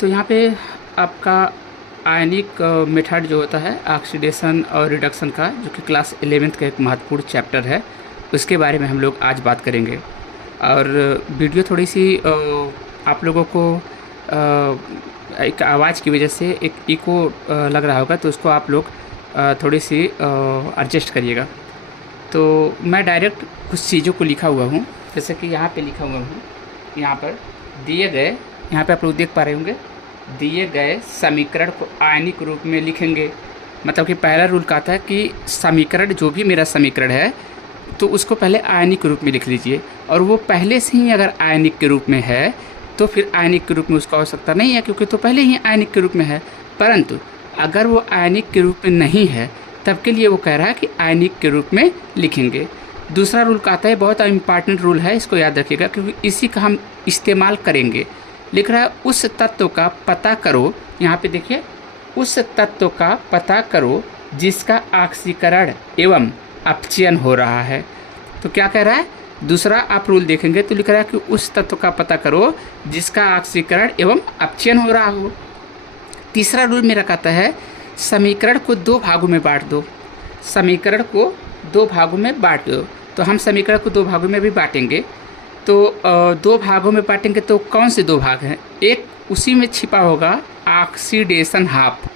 तो यहाँ पे आपका आयनिक मेथड जो होता है ऑक्सीडेशन और रिडक्शन का, जो कि क्लास 11th का एक महत्वपूर्ण चैप्टर है, उसके बारे में हम लोग आज बात करेंगे। और वीडियो थोड़ी सी आप लोगों को एक आवाज़ की वजह से एक इको लग रहा होगा, तो उसको आप लोग थोड़ी सी एडजस्ट करिएगा। तो मैं डायरेक्ट कुछ चीज़ों को लिखा हुआ हूँ, जैसे कि यहाँ पे लिखा हुआ हूँ, यहाँ पर दिए गए, यहाँ पे आप लोग देख पा रहे होंगे, दिए गए समीकरण को आयनिक रूप में लिखेंगे। मतलब कि पहला रूल कहता है कि समीकरण, जो भी मेरा समीकरण है, तो उसको पहले आयनिक रूप में लिख लीजिए। और वो पहले से ही अगर आयनिक के रूप में है तो फिर आयनिक के रूप में उसका आवश्यकता नहीं है, क्योंकि तो पहले ही आयनिक के रूप में है। परंतु अगर वो आयनिक के रूप में नहीं है, तब के लिए वो कह रहा है कि आयनिक के रूप में लिखेंगे। दूसरा रूल कहता है, बहुत इम्पॉर्टेंट रूल है, इसको याद रखिएगा, क्योंकि इसी का हम इस्तेमाल करेंगे। लिख रहा है, उस तत्व का पता करो, यहाँ पे देखिए, उस तत्व का पता करो जिसका ऑक्सीकरण एवं अपचयन हो रहा है। तो क्या कह रहा है, दूसरा आप रूल देखेंगे तो लिख रहा है कि उस तत्व का पता करो जिसका ऑक्सीकरण एवं अपचयन हो रहा हो। तीसरा रूल मेरा कहता है, समीकरण को दो भागों में बांट दो। समीकरण को दो भागों में बांट दो। तो हम समीकरण को दो भागों में भी बांटेंगे। तो दो भागों में बांटेंगे तो कौन से दो भाग हैं? एक उसी में छिपा होगा ऑक्सीडेशन हाफ,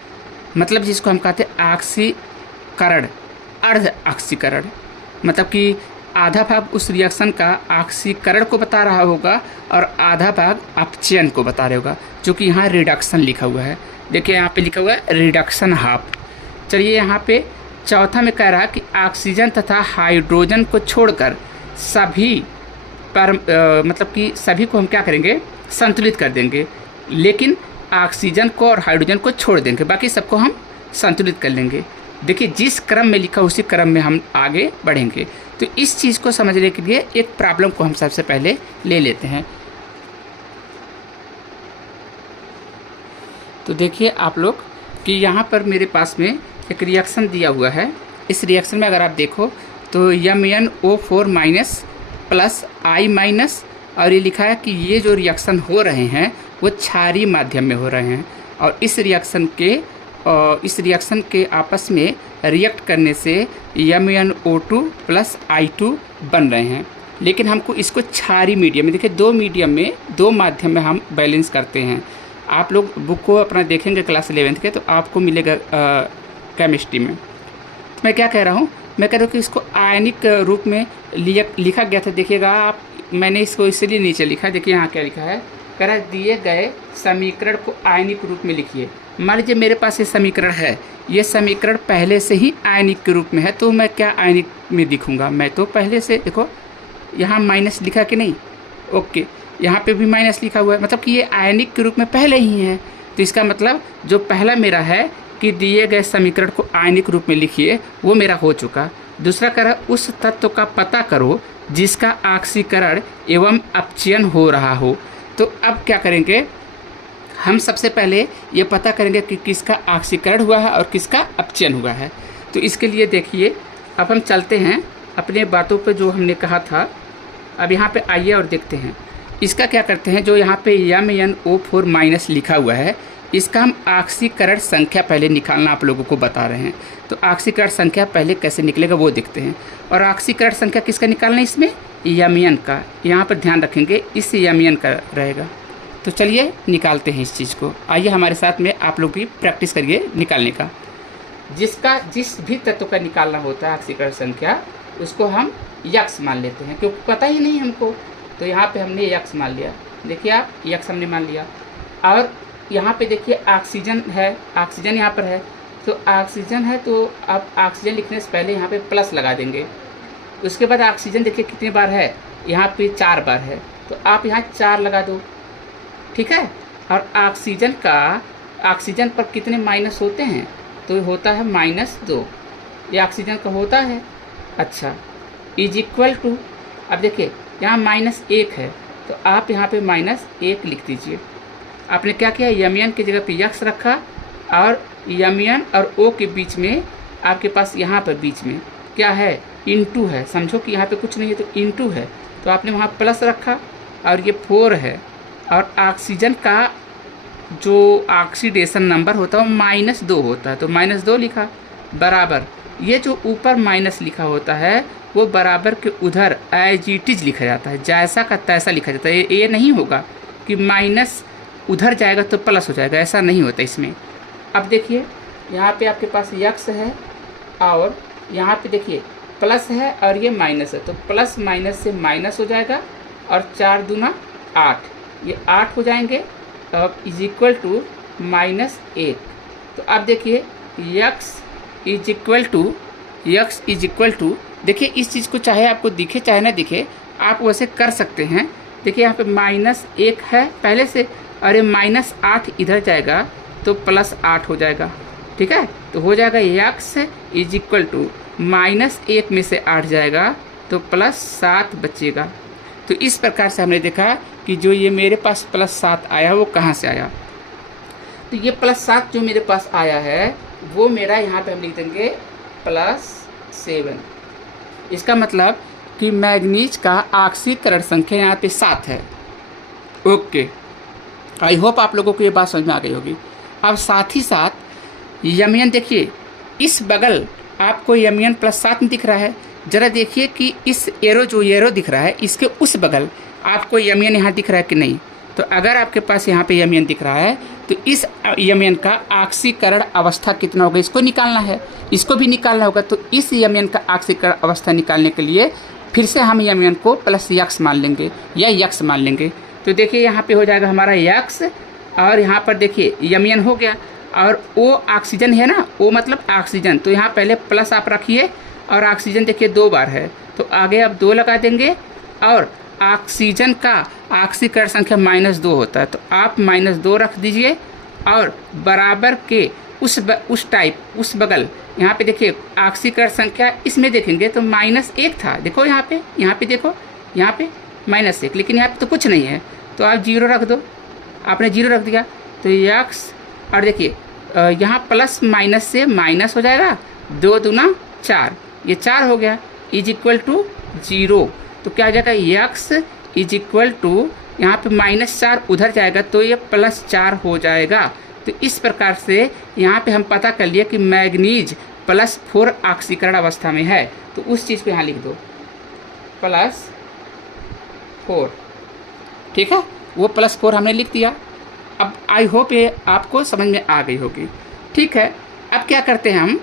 मतलब जिसको हम कहते हैं ऑक्सीकरण, अर्ध ऑक्सीकरण, मतलब कि आधा भाग उस रिएक्शन का ऑक्सीकरण को बता रहा होगा और आधा भाग अपचयन को बता रहा होगा, जो कि यहाँ रिडक्शन लिखा हुआ है। देखिए यहाँ पे लिखा हुआ है रिडक्शन हाफ। चलिए यहाँ पे चौथा में कह रहा है कि ऑक्सीजन तथा हाइड्रोजन को छोड़कर सभी पर मतलब कि सभी को हम क्या करेंगे, संतुलित कर देंगे, लेकिन ऑक्सीजन को और हाइड्रोजन को छोड़ देंगे, बाकी सबको हम संतुलित कर लेंगे। देखिए जिस क्रम में लिखा उसी क्रम में हम आगे बढ़ेंगे। तो इस चीज़ को समझने के लिए एक प्रॉब्लम को हम सबसे पहले ले लेते हैं। तो देखिए आप लोग कि यहाँ पर मेरे पास में एक रिएक्शन दिया हुआ है। इस रिएक्शन में अगर आप देखो तो MnO4 minus plus I minus, और ये लिखा है कि ये जो रिएक्शन हो रहे हैं वो क्षारीय माध्यम में हो रहे हैं, और इस रिएक्शन के आपस में रिएक्ट करने से MnO2 प्लस I2 बन रहे हैं। लेकिन हमको इसको क्षारीय मीडियम में, देखिए दो मीडियम में, दो माध्यम में हम बैलेंस करते हैं। आप लोग बुक को अपना देखेंगे क्लास 11th के, तो आपको मिलेगा केमिस्ट्री में। तो मैं क्या कह रहा हूँ, मैं कह रहा हूँ कि इसको आयनिक रूप में लिखा गया था। देखिएगा आप, मैंने इसको इसलिए नीचे लिखा, देखिए यहाँ क्या लिखा है, कह रहा है दिए गए समीकरण को आयनिक रूप में लिखिए। मान लीजिए मेरे पास ये समीकरण है, ये समीकरण पहले से ही आयनिक के रूप में है, तो मैं क्या आयनिक में दिखूँगा, मैं तो पहले से, देखो यहाँ माइनस लिखा कि नहीं, ओके, यहाँ पे भी माइनस लिखा हुआ है, मतलब कि ये आयनिक के रूप में पहले ही है। तो इसका मतलब जो पहला मेरा है कि दिए गए समीकरण को आयनिक रूप में लिखिए, वो मेरा हो चुका। दूसरा कह रहा है, उस तत्व का पता करो जिसका ऑक्सीकरण एवं अपचयन हो रहा हो। तो अब क्या करेंगे, हम सबसे पहले ये पता करेंगे कि किसका ऑक्सीकरण हुआ है और किसका अपचयन हुआ है। तो इसके लिए देखिए, अब हम चलते हैं अपने बातों पे जो हमने कहा था। अब यहाँ पे आइए और देखते हैं इसका क्या करते हैं। जो यहाँ पे MnO4 माइनस लिखा हुआ है, इसका हम ऑक्सीकरण संख्या पहले निकालना आप लोगों को बता रहे हैं। तो ऑक्सीकरण संख्या पहले कैसे निकलेगा वो देखते हैं। और ऑक्सीकरण संख्या किसका निकालना है, इसमें Mn का, यहाँ पर ध्यान रखेंगे, इस Mn का रहेगा। तो चलिए निकालते हैं इस चीज़ को। आइए हमारे साथ में आप लोग भी प्रैक्टिस करिए निकालने का। जिस भी तत्व का निकालना होता है ऑक्सीकरण संख्या, उसको हम यक्स मान लेते हैं, क्योंकि पता ही नहीं हमको। तो यहाँ पे हमने यक्स मान लिया, देखिए आप, यक्स हमने मान लिया। और यहाँ पे देखिए ऑक्सीजन है, ऑक्सीजन यहाँ पर है, तो ऑक्सीजन है, तो आप ऑक्सीजन लिखने से पहले यहाँ पे प्लस लगा देंगे। उसके बाद ऑक्सीजन देखिए कितने बार है, यहाँ पे 4 बार है, तो आप यहाँ 4 लगा दो, ठीक है। और ऑक्सीजन पर कितने माइनस होते हैं, तो होता है -2, ये ऑक्सीजन का होता है। अच्छा, इज इक्वल टू, अब देखिए यहाँ -1 है, तो आप यहाँ पे -1 लिख दीजिए। आपने क्या किया, Mn की जगह पे यक्स रखा, और Mn और O के बीच में आपके पास यहाँ पर बीच में क्या है, इनटू है। समझो कि यहाँ पे कुछ नहीं है तो इनटू है, तो आपने वहाँ प्लस रखा, और ये 4 है। और ऑक्सीजन का जो ऑक्सीडेशन नंबर होता है वो -2 होता है, तो -2 लिखा बराबर ये जो ऊपर माइनस लिखा होता है वो बराबर के उधर एज इट इज लिखा जाता है, जैसा का तैसा लिखा जाता है। ये नहीं होगा कि माइनस उधर जाएगा तो प्लस हो जाएगा, ऐसा नहीं होता इसमें। अब देखिए यहाँ पे आपके पास यक्स है और यहाँ पे देखिए प्लस है और ये माइनस है, तो प्लस माइनस से माइनस हो जाएगा और 4 दूना 8, ये 8 हो जाएंगे। अब इज इक्वल टू -1। तो अब देखिए यक्स इज इक्वल टू देखिए इस चीज़ को चाहे आपको दिखे चाहे ना दिखे आप वैसे कर सकते हैं। देखिए यहाँ पे -1 है पहले से और ये -8 इधर जाएगा तो +8 हो जाएगा, ठीक है। तो हो जाएगा यक्स इज इक्वल टू -1 में से 8 जाएगा तो +7 बचेगा। तो इस प्रकार से हमने देखा कि जो ये मेरे पास +7 आया वो कहाँ से आया। तो ये +7 जो मेरे पास आया है वो मेरा यहाँ पे हम लिख देंगे +7। इसका मतलब कि मैग्नीज का ऑक्सीकरण संख्या यहाँ पे 7 है। ओके, आई होप आप लोगों को ये बात समझ में आ गई होगी। अब साथ ही साथ यमियन देखिए इस बगल आपको यमियन +7 में दिख रहा है, ज़रा देखिए कि इस एरो दिख रहा है इसके उस बगल आपको यमियन यहाँ दिख रहा है कि नहीं। तो अगर आपके पास यहाँ पे यमियन दिख रहा है तो इस यमियन का ऑक्सीकरण अवस्था कितना होगा इसको निकालना है, इसको भी निकालना होगा। तो इस यमियन का ऑक्सीकरण अवस्था निकालने के लिए फिर से हम यमियन को +x मान लेंगे या यक्स मान लेंगे। तो देखिए यहाँ पे हो जाएगा हमारा यक्स और यहाँ पर देखिए यमियन हो गया और O ऑक्सीजन है ना, O मतलब ऑक्सीजन, तो यहाँ पहले प्लस आप रखिए और ऑक्सीजन देखिए 2 बार है तो आगे आप 2 लगा देंगे और ऑक्सीजन का ऑक्सीकरण संख्या -2 होता है तो आप -2 रख दीजिए और बराबर के उस बगल यहाँ पे देखिए ऑक्सीकरण संख्या इसमें देखेंगे तो -1 था, देखो यहाँ पे देखो यहाँ पे -1, लेकिन यहाँ पे तो कुछ नहीं है तो आप 0 रख दो। आपने 0 रख दिया तो यक्स और देखिए यहाँ प्लस माइनस से माइनस हो जाएगा, 2 दूना 4, ये 4 हो गया इज इक्वल टू 0। तो क्या हो जाएगा यक्स इज इक्वल टू यहाँ पे -4 उधर जाएगा तो ये +4 हो जाएगा। तो इस प्रकार से यहाँ पे हम पता कर लिए कि मैग्नीज +4 ऑक्सीकरण अवस्था में है, तो उस चीज़ को यहाँ लिख दो +4, ठीक है, वो +4 हमने लिख दिया। अब आई होप ये आपको समझ में आ गई होगी, ठीक है। अब क्या करते हैं हम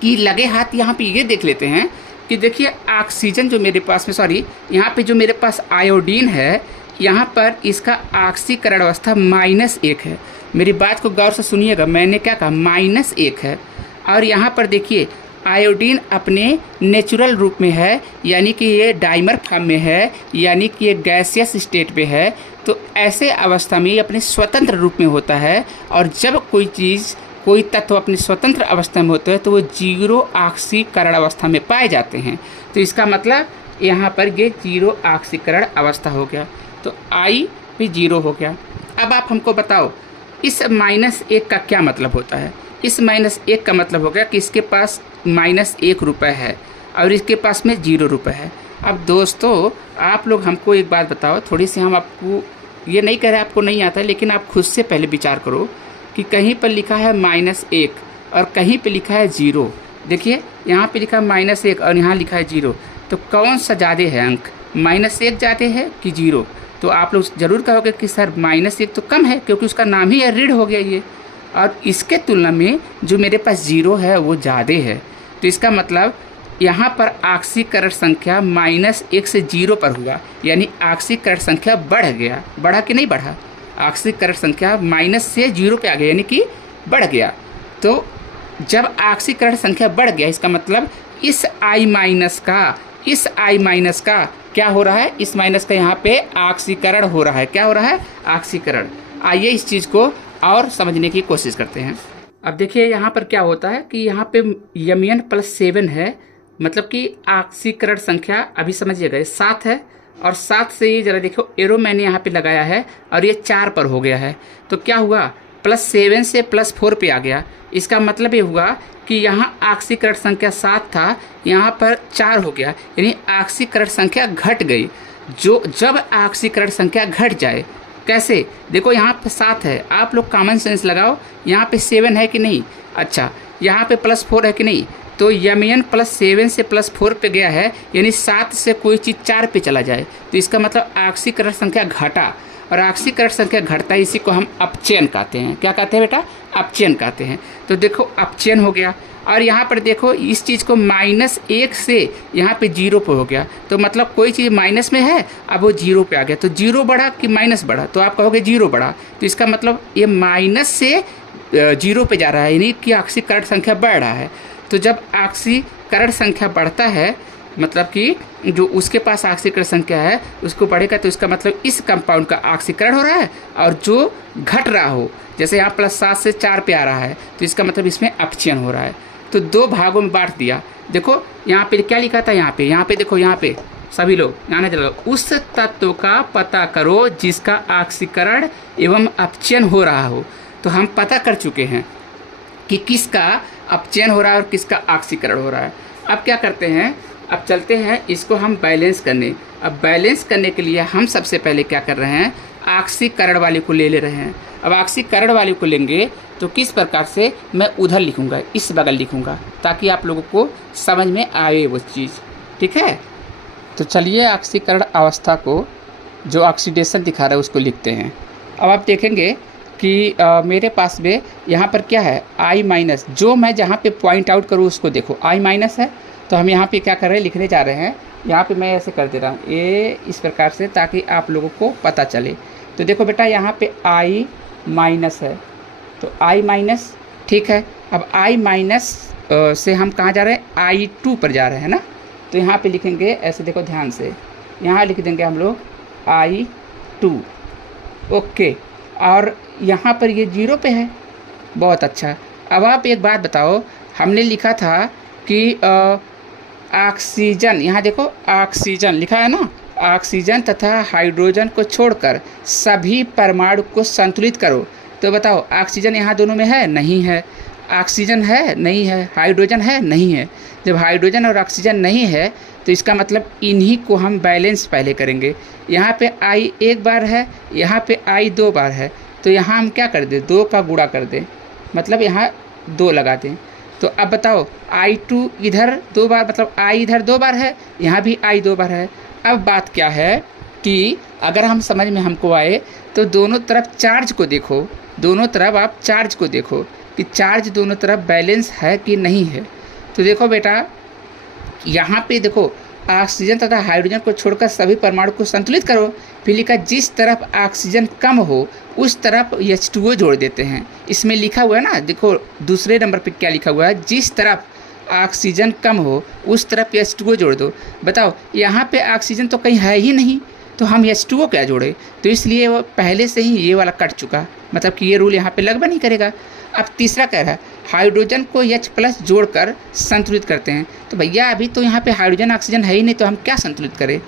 कि लगे हाथ यहाँ पे ये देख लेते हैं कि देखिए ऑक्सीजन जो मेरे पास में यहाँ पे जो मेरे पास आयोडीन है यहाँ पर इसका ऑक्सीकरण अवस्था -1 है। मेरी बात को गौर से सुनिएगा, मैंने क्या कहा -1 है और यहाँ पर देखिए आयोडीन अपने नेचुरल रूप में है, यानी कि ये डाइमर फॉर्म में है, यानी कि ये गैसियस स्टेट पे है। तो ऐसे अवस्था में ये अपने स्वतंत्र रूप में होता है और जब कोई तत्व अपनी स्वतंत्र अवस्था में होता है तो वो 0 ऑक्सीकरण अवस्था में पाए जाते हैं। तो इसका मतलब यहाँ पर ये 0 ऑक्सीकरण अवस्था हो गया, तो I भी 0 हो गया। अब आप हमको बताओ इस -1 का क्या मतलब होता है। इस -1 का मतलब हो गया कि इसके पास -1 रुपये है और इसके पास में 0 रुपये है। अब दोस्तों आप लोग हमको एक बात बताओ, थोड़ी सी हम आपको ये नहीं कह रहे आपको नहीं आता, लेकिन आप खुद से पहले विचार करो कि कहीं पर लिखा है -1 और कहीं पे लिखा है 0। देखिए यहाँ पे लिखा है -1 और यहाँ लिखा है 0, तो कौन सा ज़्यादा है अंक, -1 ज़्यादा है कि 0? तो आप लोग ज़रूर कहोगे कि सर -1 तो कम है क्योंकि उसका नाम ही ऋण हो गया ये, और इसके तुलना में जो मेरे पास 0 है वो ज़्यादा है। तो इसका मतलब यहाँ पर ऑक्सीकरण संख्या -1 से 0 पर हुआ, यानी ऑक्सीकरण संख्या बढ़ गया। बढ़ा कि नहीं बढ़ा? ऑक्सीकरण संख्या माइनस से 0 पे आ गया, यानी कि बढ़ गया। तो जब ऑक्सीकरण संख्या बढ़ गया इसका मतलब इस I माइनस का क्या हो रहा है, इस माइनस का यहाँ पे ऑक्सीकरण हो रहा है। क्या हो रहा है? ऑक्सीकरण। आइए इस चीज़ को और समझने की कोशिश करते हैं। अब देखिए यहाँ पर क्या होता है कि यहाँ पे यमियन +7 है, मतलब कि ऑक्सीकरण संख्या अभी समझिएगा 7 है और 7 से ये जरा देखो एरो मैंने यहाँ पे लगाया है और ये 4 पर हो गया है। तो क्या हुआ, +7 से +4 पे आ गया। इसका मतलब ये हुआ कि यहाँ ऑक्सीकरण संख्या 7 था, यहाँ पर 4 हो गया, यानी ऑक्सीकरण संख्या घट गई। जब ऑक्सीकरण संख्या घट जाए कैसे? देखो यहाँ पे 7 है, आप लोग कॉमन सेंस लगाओ, यहाँ पे 7 है कि नहीं? अच्छा, यहाँ पे +4 है कि नहीं? तो mn +7 से +4 पे गया है, यानी 7 से कोई चीज़ 4 पे चला जाए तो इसका मतलब ऑक्सीकरण संख्या घटा, और ऑक्सीकरण संख्या घटता है, इसी को हम अपचयन कहते हैं। क्या कहते हैं बेटा? अपचयन कहते हैं। तो देखो अपचयन हो गया, और यहाँ पर देखो इस चीज़ को -1 से यहाँ पे 0 पे हो गया, तो मतलब कोई चीज़ माइनस में है, अब वो 0 पे आ गया, तो 0 बढ़ा कि माइनस बढ़ा? तो आप कहोगे 0 बढ़ा, तो इसका मतलब ये माइनस से 0 पे जा रहा है, यानी कि ऑक्सीकरण संख्या बढ़ रहा है। तो जब ऑक्सीकरण संख्या बढ़ता है, मतलब कि जो उसके पास ऑक्सीकरण संख्या है उसको बढ़ेगा, तो इसका मतलब इस कंपाउंड का ऑक्सीकरण हो रहा है, और जो घट रहा हो, जैसे यहाँ +7 से 4 पे आ रहा है, तो इसका मतलब इसमें अपचयन हो रहा है। तो 2 भागों में बांट दिया। देखो यहाँ पे क्या लिखा था, यहाँ पे देखो, यहाँ पे सभी लोग यहाँ चलो, उस तत्व का पता करो जिसका ऑक्सीकरण एवं अपचयन हो रहा हो। तो हम पता कर चुके हैं कि किसका अपचयन हो रहा है और किसका ऑक्सीकरण हो रहा है। अब क्या करते हैं, अब चलते हैं इसको हम बैलेंस करने। अब बैलेंस करने के लिए हम सबसे पहले क्या कर रहे हैं, ऑक्सीकरण वाले को ले रहे हैं। अब ऑक्सीकरण वाले को लेंगे तो किस प्रकार से, मैं उधर लिखूंगा, इस बगल लिखूंगा, ताकि आप लोगों को समझ में आए वो चीज़। ठीक है, तो चलिए ऑक्सीकरण अवस्था को, जो ऑक्सीडेशन दिखा रहा है उसको लिखते हैं। अब आप देखेंगे कि मेरे पास में यहाँ पर क्या है, I-, जो मैं जहाँ पे पॉइंट आउट करूँ उसको देखो, I- है, तो हम यहाँ पे क्या कर रहे हैं, लिखने जा रहे हैं। यहाँ पे मैं ऐसे कर दे रहा हूँ, ये इस प्रकार से, ताकि आप लोगों को पता चले। तो देखो बेटा, यहाँ पे I- है, तो I-, ठीक है। अब I- से हम कहाँ जा रहे हैं, I2 पर जा रहे हैं ना, तो यहाँ पे लिखेंगे ऐसे, देखो ध्यान से, यहाँ लिख देंगे हम लोग I2, ओके। और यहाँ पर ये 0 पे है, बहुत अच्छा। अब आप एक बात बताओ, हमने लिखा था कि ऑक्सीजन, यहाँ देखो ऑक्सीजन लिखा है ना, ऑक्सीजन तथा हाइड्रोजन को छोड़कर सभी परमाणु को संतुलित करो। तो बताओ, ऑक्सीजन यहाँ दोनों में है? नहीं है। ऑक्सीजन है? नहीं है। हाइड्रोजन है? नहीं है। जब हाइड्रोजन और ऑक्सीजन नहीं है, तो इसका मतलब इन्हीं को हम बैलेंस पहले करेंगे। यहाँ पे I 1 बार है, यहाँ पे I 2 बार है, तो यहाँ हम क्या कर दें, 2 का गुणा कर दें, मतलब यहाँ 2 लगा दें। तो अब बताओ, I2 इधर 2 बार, मतलब I इधर 2 बार है, यहाँ भी I 2 बार है। अब बात क्या है कि अगर हम समझ में हमको आए, तो दोनों तरफ चार्ज को देखो, दोनों तरफ आप चार्ज को देखो कि चार्ज दोनों तरफ बैलेंस है कि नहीं है। तो देखो बेटा, यहाँ पे देखो, ऑक्सीजन तथा हाइड्रोजन को छोड़कर सभी परमाणु को संतुलित करो। फिर लिखा, जिस तरफ ऑक्सीजन कम हो उस तरफ H2O जोड़ देते हैं। इसमें लिखा हुआ है ना, देखो दूसरे नंबर पे क्या लिखा हुआ है, जिस तरफ ऑक्सीजन कम हो उस तरफ H2O जोड़ दो। बताओ, यहाँ पे ऑक्सीजन तो कहीं है ही नहीं, तो हम H2O क्या जोड़े? तो इसलिए वो पहले से ही ये वाला कट चुका, मतलब कि ये रूल यहाँ पे लगभग नहीं करेगा। अब तीसरा कह रहा है, हाइड्रोजन को H+ जोड़कर संतुलित करते हैं। तो भैया अभी तो यहाँ पे हाइड्रोजन ऑक्सीजन है ही नहीं, तो हम क्या संतुलित करें?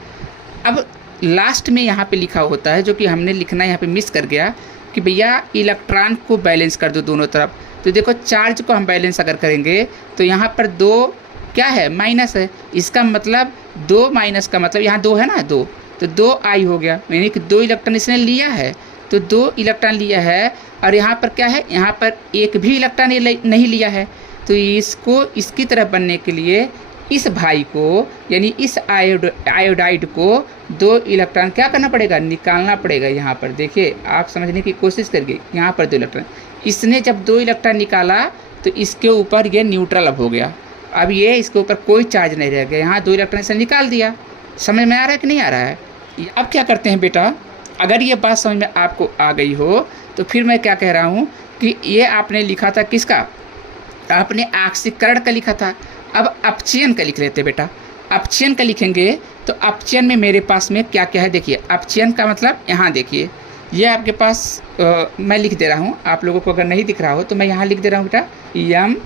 अब लास्ट में यहाँ पे लिखा होता है, जो कि हमने लिखना यहाँ पे मिस कर गया, कि भैया इलेक्ट्रॉन को बैलेंस कर दो दोनों तरफ। तो देखो, चार्ज को हम बैलेंस अगर करेंगे तो यहाँ पर 2 क्या है, माइनस है, इसका मतलब 2 माइनस का मतलब यहाँ 2 है ना, 2, तो 2I हो गया, यानी कि 2 इलेक्ट्रॉन इसने लिया है, तो 2 इलेक्ट्रॉन लिया है। और यहाँ पर क्या है, यहाँ पर एक भी इलेक्ट्रॉन नहीं लिया है। तो इसको इसकी तरफ बनने के लिए इस भाई को, यानी इस आयोडाइड को 2 इलेक्ट्रॉन क्या करना पड़ेगा, निकालना पड़ेगा। यहाँ पर देखिए, आप समझने की कोशिश करिए, यहाँ पर 2 इलेक्ट्रॉन, इसने जब 2 इलेक्ट्रॉन निकाला तो इसके ऊपर ये न्यूट्रल अब हो गया, अब ये इसके ऊपर कोई चार्ज नहीं रह गया, यहाँ 2 इलेक्ट्रॉन से निकाल दिया। समझ में आ रहा है कि नहीं आ रहा है? अब क्या करते हैं बेटा, अगर ये बात समझ में आपको आ गई हो, तो फिर मैं क्या कह रहा हूँ कि ये आपने लिखा था किसका, आपने ऑक्सीकरण का लिखा था। अब अपचयन का लिख लेते बेटा। अपचयन का लिखेंगे तो अपचयन में मेरे पास में क्या क्या है, देखिए अपचयन का मतलब यहाँ देखिए, ये आपके पास मैं लिख दे रहा हूँ, आप लोगों को अगर नहीं दिख रहा हो तो मैं यहाँ लिख दे रहा हूँ बेटा, यम,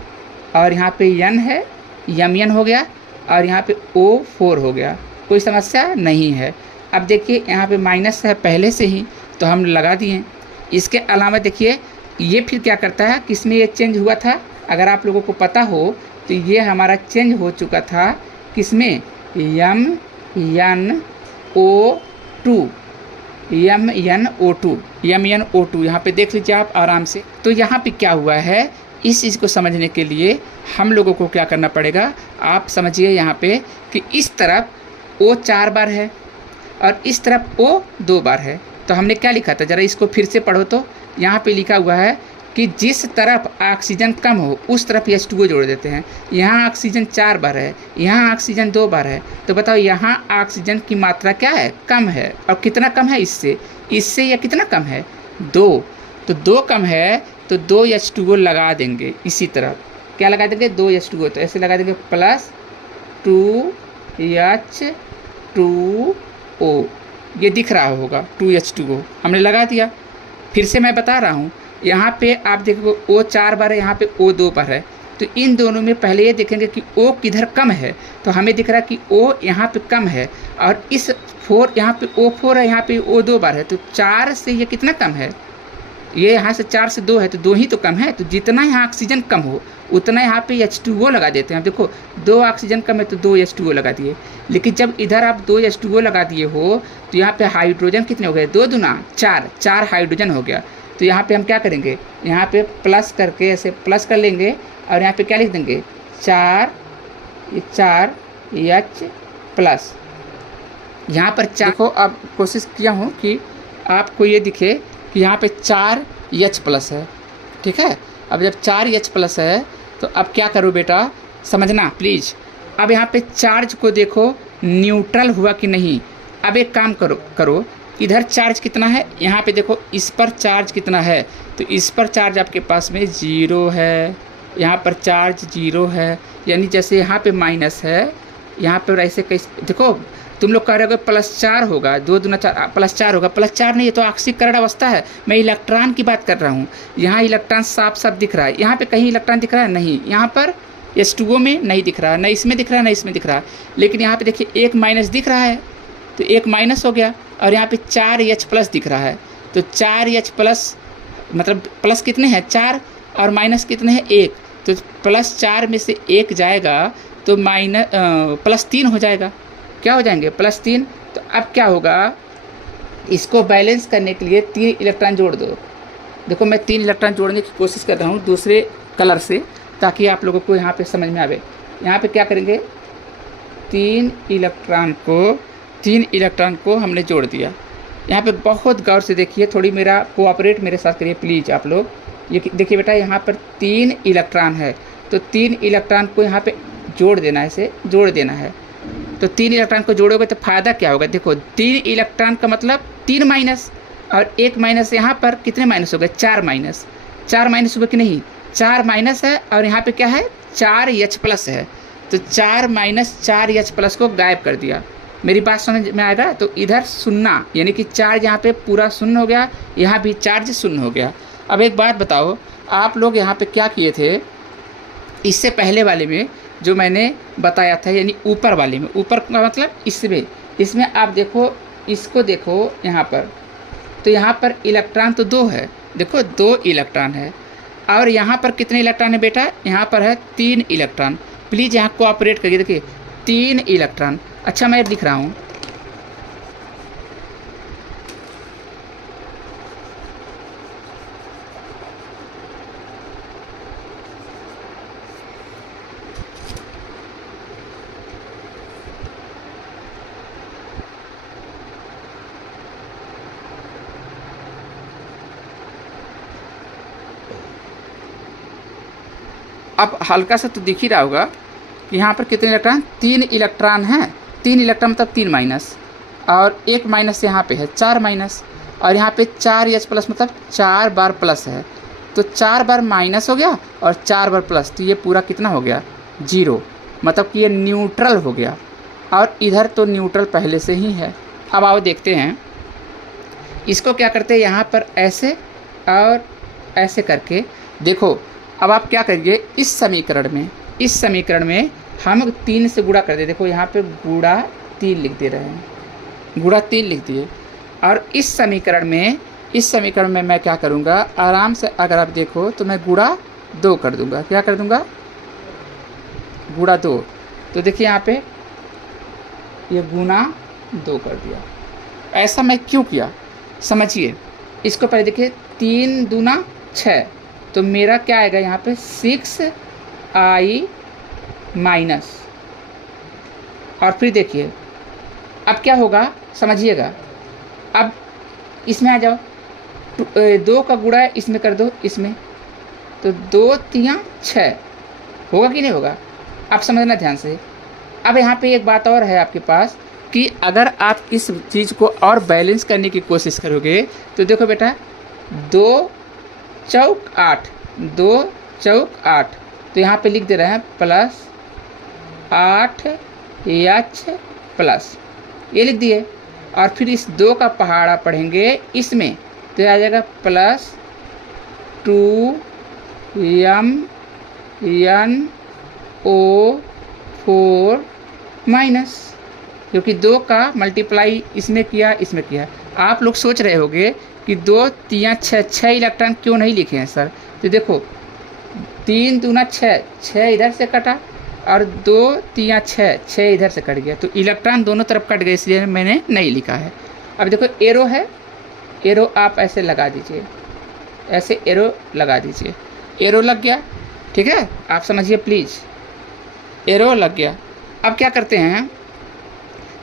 और यहाँ पे यन है, यमयन हो गया, और यहाँ पे O4 हो गया, कोई समस्या नहीं है। अब देखिए यहाँ पे माइनस है पहले से ही, तो हम लगा दिए। इसके अलावा देखिए ये फिर क्या करता है, किसमें ये चेंज हुआ था, अगर आप लोगों को पता हो तो ये हमारा चेंज हो चुका था किसमें, MnO2, MnO2 यहाँ पे देख लीजिए आप आराम से। तो यहाँ पे क्या हुआ है, इस चीज़ को समझने के लिए हम लोगों को क्या करना पड़ेगा, आप समझिए यहाँ पे कि इस तरफ O 4 बार है और इस तरफ O 2 बार है। तो हमने क्या लिखा था, ज़रा इसको फिर से पढ़ो। तो यहाँ पे लिखा हुआ है कि जिस तरफ ऑक्सीजन कम हो उस तरफ H2O जोड़ देते हैं। यहाँ ऑक्सीजन 4 बार है, यहाँ ऑक्सीजन 2 बार है। तो बताओ यहाँ ऑक्सीजन की मात्रा क्या है, कम है। और कितना कम है इससे या कितना कम है, 2। तो 2 कम है तो 2 H2O लगा देंगे इसी तरफ। क्या लगा देंगे, 2 H2O। तो ऐसे लगा देंगे प्लस 2H2O, ये दिख रहा होगा 2H2O हमने लगा दिया। फिर से मैं बता रहा हूँ, यहाँ पे आप देखो O 4 बार है, यहाँ पे O 2 बार है। तो इन दोनों में पहले ये देखेंगे कि O किधर कम है। तो हमें दिख रहा है कि O यहाँ पे कम है और इस 4 यहाँ पे O 4 है, यहाँ पे O 2 बार है। तो 4 से ये कितना कम है, ये यहाँ से 4 से 2 है, तो 2 ही तो कम है। तो जितना यहाँ ऑक्सीजन कम हो उतना यहाँ पे H2O लगा देते हैं। देखो 2 ऑक्सीजन कम है तो 2 H2O लगा दिए। लेकिन जब इधर आप 2 H2O लगा दिए हो तो यहाँ पे हाइड्रोजन कितने हो गए, 2 दूना 4 हाइड्रोजन हो गया। तो यहाँ पे हम क्या करेंगे, यहाँ पे प्लस करके ऐसे प्लस कर लेंगे और यहाँ पे क्या लिख देंगे, 4 H प्लस। यहाँ पर 4 देखो, अब कोशिश किया हूँ कि आपको ये दिखे कि यहाँ पे 4 H प्लस है, ठीक है। अब जब 4 H प्लस है तो अब क्या करो बेटा, समझना प्लीज़। अब यहाँ पे चार्ज को देखो न्यूट्रल हुआ कि नहीं। अब एक काम करो इधर चार्ज कितना है, यहाँ पे देखो इस पर चार्ज कितना है। तो इस पर चार्ज आपके पास में 0 है, यहाँ पर चार्ज 0 है, यानी जैसे यहाँ पे माइनस है, यहाँ पर ऐसे कैसे देखो, तुम लोग कह रहे हो +4 होगा, 2 दूना 4 +4 होगा। +4 नहीं, ये तो ऑक्सीकरण अवस्था है। मैं इलेक्ट्रॉन की बात कर रहा हूँ। यहाँ इलेक्ट्रॉन साफ साफ दिख रहा है, यहाँ पे कहीं इलेक्ट्रॉन दिख रहा है नहीं, यहाँ पर H2O में नहीं दिख रहा, न इसमें दिख रहा है न इसमें दिख रहा है। लेकिन यहाँ पे देखिए एक माइनस दिख रहा है, तो एक माइनस हो गया। और यहाँ पे 4 H प्लस दिख रहा है, तो 4 H प्लस मतलब प्लस कितने हैं, 4, और माइनस कितने हैं, 1। तो +4 में से 1 जाएगा तो +3 हो जाएगा। क्या हो जाएंगे, +3। तो अब क्या होगा, इसको बैलेंस करने के लिए 3 इलेक्ट्रॉन जोड़ दो। देखो मैं 3 इलेक्ट्रॉन जोड़ने की कोशिश कर रहा हूँ दूसरे कलर से, ताकि आप लोगों को यहाँ पे समझ में आवे। यहाँ पे क्या करेंगे, 3 इलेक्ट्रॉन को हमने जोड़ दिया। यहाँ पे बहुत गौर से देखिए, थोड़ी कोऑपरेट मेरे साथ करिए प्लीज़ आप लोग। ये देखिए बेटा, यहाँ पर 3 इलेक्ट्रॉन है, तो 3 इलेक्ट्रॉन को यहाँ पे जोड़ देना है, इसे जोड़ देना है। तो 3 इलेक्ट्रॉन को जोड़ोगे तो फ़ायदा क्या होगा, देखो 3 इलेक्ट्रॉन का मतलब 3 माइनस, और 1 माइनस यहाँ पर कितने माइनस हो गए, 4 माइनस हुआ कि नहीं, 4 माइनस है। और यहाँ पे क्या है, 4 H प्लस है। तो 4 - 4 H प्लस को गायब कर दिया। मेरी बात समझ में आएगा। तो इधर शून्य, यानी कि चार्ज यहाँ पे पूरा शून्य हो गया, यहाँ भी चार्ज शून्य हो गया। अब एक बात बताओ, आप लोग यहाँ पे क्या किए थे, इससे पहले वाले में जो मैंने बताया था, यानी ऊपर वाले में, ऊपर का मतलब इसमें आप देखो, इसको देखो यहाँ पर, तो यहाँ पर इलेक्ट्रॉन तो 2 है, देखो 2 इलेक्ट्रॉन है। और यहाँ पर कितने इलेक्ट्रॉन है बेटा, यहाँ पर है 3 इलेक्ट्रॉन। प्लीज़ यहाँ कोऑपरेट करिए, देखिए 3 इलेक्ट्रॉन। अच्छा मैं लिख रहा हूँ, अब हल्का सा तो दिख ही रहा होगा कि यहाँ पर कितने इलेक्ट्रॉन, 3 इलेक्ट्रॉन हैं। 3 इलेक्ट्रॉन मतलब 3 माइनस, और 1 माइनस यहाँ पे है, 4 माइनस। और यहाँ पे 4 H प्लस मतलब 4 बार प्लस है, तो 4 बार माइनस हो गया और 4 बार प्लस, तो ये पूरा कितना हो गया, 0। मतलब कि ये न्यूट्रल हो गया। और इधर तो न्यूट्रल पहले से ही है। अब आओ देखते हैं, इसको क्या करते हैं, यहाँ पर ऐसे और ऐसे करके देखो। अब आप क्या करिए, इस समीकरण में हम 3 से गुणा कर दे। देखो यहाँ पे गुणा 3 लिख दे रहे हैं, गुणा 3 लिख दिए। और इस समीकरण में मैं क्या करूँगा, आराम से अगर आप देखो तो मैं गुणा 2 कर दूँगा। क्या कर दूँगा, गुणा 2। तो देखिए यहाँ पे ये गुणा 2 कर दिया। ऐसा मैं क्यों किया, समझिए, इसको पहले देखिए, 3 दूना 6, तो मेरा क्या आएगा यहाँ पे 6i माइनस, और फिर देखिए अब क्या होगा समझिएगा। अब इसमें आ जाओ, 2 का गुणा इसमें कर दो, इसमें तो 2 3 6 होगा कि नहीं होगा, आप समझना ध्यान से। अब यहाँ पे एक बात और है आपके पास कि अगर आप इस चीज़ को और बैलेंस करने की कोशिश करोगे तो देखो बेटा, 2 चौक 8, 2 चौक 8, तो यहाँ पे लिख दे रहे हैं प्लस 8h प्लस, ये लिख दिए, और फिर इस 2 का पहाड़ा पढ़ेंगे इसमें, तो आ जाएगा प्लस 2mno4 माइनस, क्योंकि 2 का मल्टीप्लाई इसमें किया, इसमें किया। आप लोग सोच रहे होंगे कि 2 3 6 इलेक्ट्रॉन क्यों नहीं लिखे हैं सर, तो देखो 3 दूना 6 इधर से कटा, और 2 3 6 इधर से कट गया, तो इलेक्ट्रॉन दोनों तरफ कट गए, इसलिए मैंने नहीं लिखा है। अब देखो एरो है, एरो आप ऐसे लगा दीजिए, ऐसे एरो लगा दीजिए, एरो लग गया, ठीक है, आप समझिए प्लीज़, एरो लग गया। अब क्या करते हैं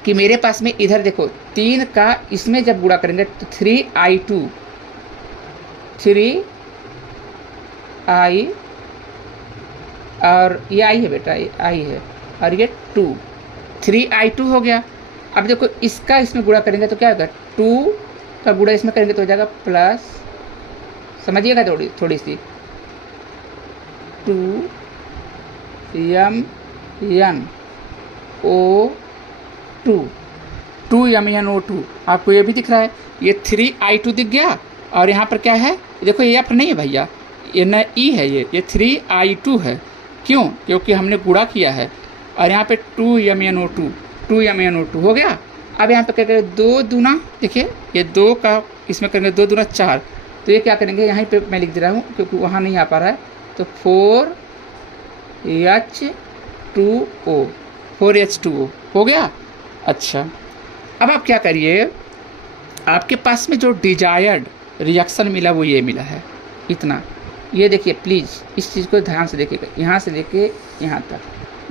कि मेरे पास में इधर देखो 3 का इसमें जब गुणा करेंगे तो 3i2, 3i, और ये आई है बेटा, ये आई है, और ये 2, 3i2 हो गया। अब देखो इसका इसमें गुणा करेंगे तो क्या होगा, 2 का गुणा इसमें करेंगे तो हो जाएगा प्लस, समझिएगा थोड़ी सी, 2mno2, आपको ये भी दिख रहा है, ये 3i2 दिख गया, और यहाँ पर क्या है देखो, ये F नहीं है भैया, ये न E है, ये 3i2 है, क्यों, क्योंकि हमने गुणा किया है, और यहाँ पे 2mno2 हो गया। अब यहाँ पे क्या करेंगे, 2 दूना, देखिए ये 2 का इसमें करेंगे 2 दूना 4, तो ये क्या करेंगे, यहाँ पे मैं लिख दे रहा हूँ क्योंकि वहाँ नहीं आ पा रहा है, तो 4H2O हो गया। अच्छा, अब आप क्या करिए, आपके पास में जो डिजायर्ड रिएक्शन मिला वो ये मिला है, इतना, ये देखिए प्लीज़, इस चीज़ को ध्यान से देखिएगा, यहाँ से लेके यहाँ तक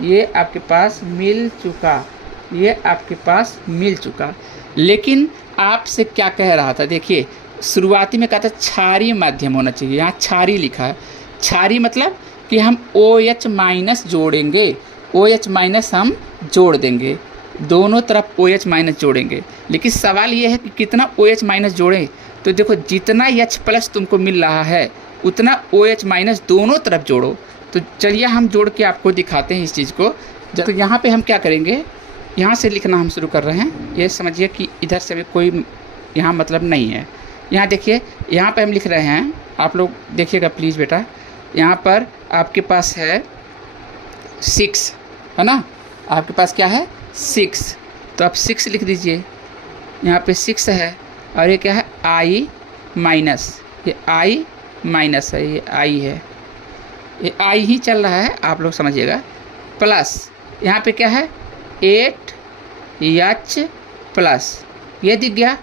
ये आपके पास मिल चुका, ये आपके पास मिल चुका। लेकिन आपसे क्या कह रहा था, देखिए शुरुआती में कहा था क्षारीय माध्यम होना चाहिए, यहाँ क्षारीय लिखा है, क्षारीय मतलब कि हम OH माइनस जोड़ेंगे, OH माइनस हम जोड़ देंगे, दोनों तरफ OH माइनस जोड़ेंगे। लेकिन सवाल ये है कि कितना OH माइनस जोड़ें, तो देखो जितना H प्लस तुमको मिल रहा है उतना OH माइनस दोनों तरफ जोड़ो। तो चलिए हम जोड़ के आपको दिखाते हैं इस चीज़ को। तो यहाँ पे हम क्या करेंगे, यहाँ से लिखना हम शुरू कर रहे हैं, ये समझिए कि इधर से भी कोई यहाँ मतलब नहीं है। यहाँ देखिए, यहाँ पे हम लिख रहे हैं, आप लोग देखिएगा प्लीज़ बेटा, यहाँ पर आपके पास है 6, है ना, आपके पास क्या है 6, तो आप 6 लिख दीजिए, यहाँ पे 6 है, और ये क्या है I माइनस, ये I माइनस है, ये I है, ये I ही चल रहा है, आप लोग समझिएगा, प्लस यहाँ पे क्या है 8H प्लस, ये दिख गया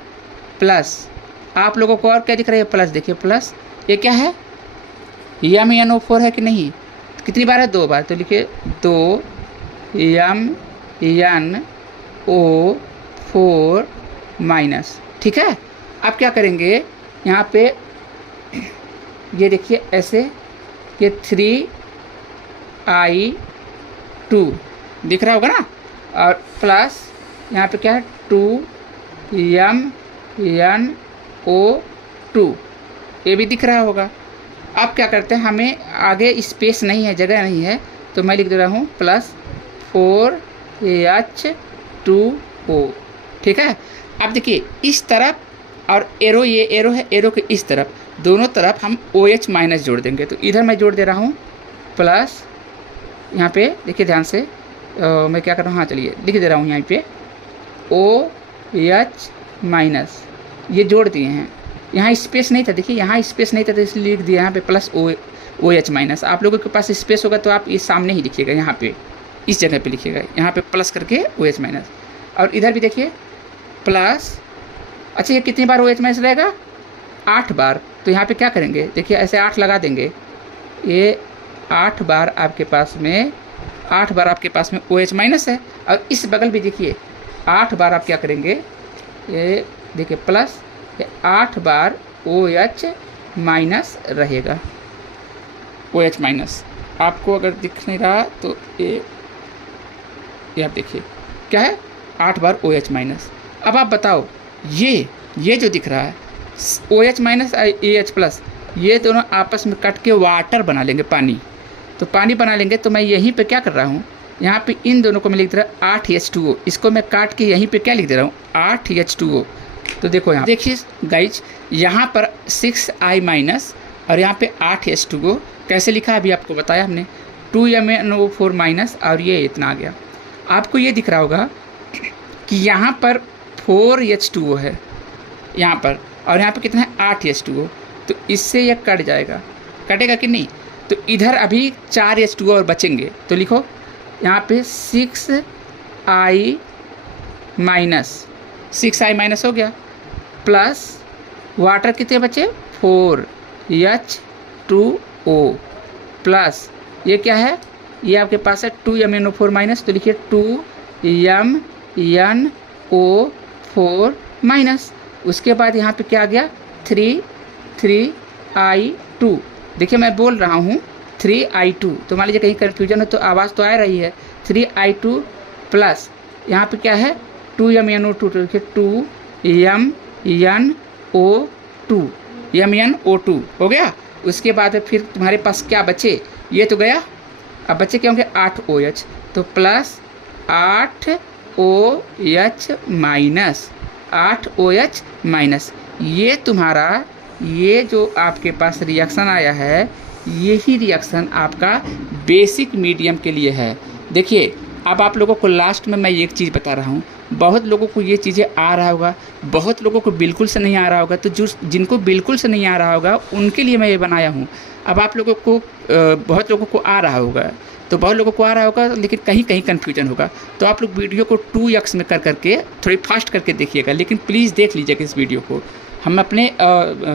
प्लस, आप लोगों को और क्या दिख रहा है प्लस, देखिए प्लस, ये क्या है MnO4 है कि नहीं, कितनी बार है 2 बार, तो लिखिए 2MnO4 माइनस, ठीक है। अब क्या करेंगे, यहाँ पे ये देखिए ऐसे, ये 3i2 दिख रहा होगा ना, और प्लस यहाँ पे क्या है 2MnO2, ये भी दिख रहा होगा। अब क्या करते हैं, हमें आगे स्पेस नहीं है, जगह नहीं है, तो मैं लिख दे रहा हूँ प्लस 4H2O, ठीक है। अब देखिए इस तरफ, और एरो, ये एरो है, एरो के इस तरफ, दोनों तरफ हम OH माइनस जोड़ देंगे। तो इधर मैं जोड़ दे रहा हूँ प्लस, यहाँ पे देखिए ध्यान से, मैं क्या कर रहा हूँ, हाँ चलिए लिख दे रहा हूँ यहाँ पे OH माइनस, ये जोड़ दिए हैं। यहाँ स्पेस नहीं था, देखिए यहाँ स्पेस नहीं था, तो इसलिए लिख दिया यहाँ पे प्लस OH माइनस। आप लोगों के पास स्पेस होगा तो आप ये सामने ही लिखिएगा, यहाँ पे इस जगह पे लिखिएगा, यहाँ पे प्लस करके OH माइनस, और इधर भी देखिए प्लस अच्छा, ये कितनी बार OH माइनस रहेगा? 8 बार। तो यहाँ पे क्या करेंगे, देखिए ऐसे 8 लगा देंगे, ये 8 बार आपके पास में, 8 बार आपके पास में OH माइनस है। और इस बगल भी देखिए 8 बार आप क्या करेंगे, ये देखिए प्लस, ये 8 बार OH माइनस रहेगा। OH माइनस आपको अगर दिख नहीं रहा तो ये आप देखिए क्या है, 8 बार OH माइनस। अब आप बताओ, ये जो दिख रहा है OH माइनस AH प्लस, ये दोनों आपस में कट के वाटर बना लेंगे, पानी। तो पानी बना लेंगे, तो मैं यहीं पे क्या कर रहा हूँ, यहाँ पे इन दोनों को मैं लिख दे रहा हूँ 8H2O। इसको मैं काट के यहीं पे क्या लिख दे रहा हूँ, 8H2O। तो देखो यहाँ देखिए गाइज, यहाँ पर 6I माइनस और यहाँ पे 8H2O कैसे लिखा अभी आपको बताया हमने, 2MnO4 माइनस, और ये इतना आ गया। आपको ये दिख रहा होगा कि यहाँ पर 4H2O है यहाँ पर, और यहाँ पे कितना है 8H2O। तो इससे यह कट जाएगा, कटेगा कि नहीं? तो इधर अभी 4H2O और बचेंगे। तो लिखो यहाँ पे 6I माइनस, 6I माइनस हो गया, प्लस वाटर कितने बचे 4H2O, प्लस ये क्या है, ये आपके पास है 2MnO4 माइनस। तो लिखिए 2MnO4 माइनस। उसके बाद यहाँ पे क्या आ गया 3I2। देखिए मैं बोल रहा हूँ 3I2, तो मान लीजिए कहीं कन्फ्यूजन हो तो आवाज़ तो आ रही है। 3I2 प्लस यहाँ पे क्या है 2MnO2, तो देखिए 2MnO2 हो गया। उसके बाद फिर तुम्हारे पास क्या बचे, ये तो गया, अब बचे क्या होंगे 8OH, तो plus 8OH minus, 8OH minus. ये तुम्हारा, ये जो आपके पास रिएक्शन आया है, यही रिएक्शन आपका बेसिक मीडियम के लिए है। देखिए अब आप लोगों को लास्ट में मैं एक चीज़ बता रहा हूँ, बहुत लोगों को ये चीज़ें आ रहा होगा, बहुत लोगों को बिल्कुल से नहीं आ रहा होगा। तो जो जिनको बिल्कुल से नहीं आ रहा होगा उनके लिए मैं ये बनाया हूँ। अब आप लोगों को बहुत लोगों को आ रहा होगा, तो बहुत लोगों को आ रहा होगा, लेकिन कहीं कहीं कन्फ्यूजन होगा। तो आप लोग वीडियो को 2x में करके थोड़ी फास्ट करके देखिएगा, लेकिन प्लीज़ देख लीजिएगा इस वीडियो को। हम अपने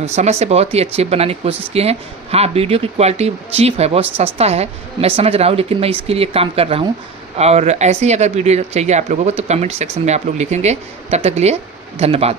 समझ से बहुत ही अच्छे बनाने की कोशिश किए हैं। हाँ, वीडियो की क्वालिटी चीप है, बहुत सस्ता है, मैं समझ रहा हूँ, लेकिन मैं इसके लिए काम कर रहा हूँ। और ऐसे ही अगर वीडियो चाहिए आप लोगों को तो कमेंट सेक्शन में आप लोग लिखेंगे। तब तक के लिए धन्यवाद।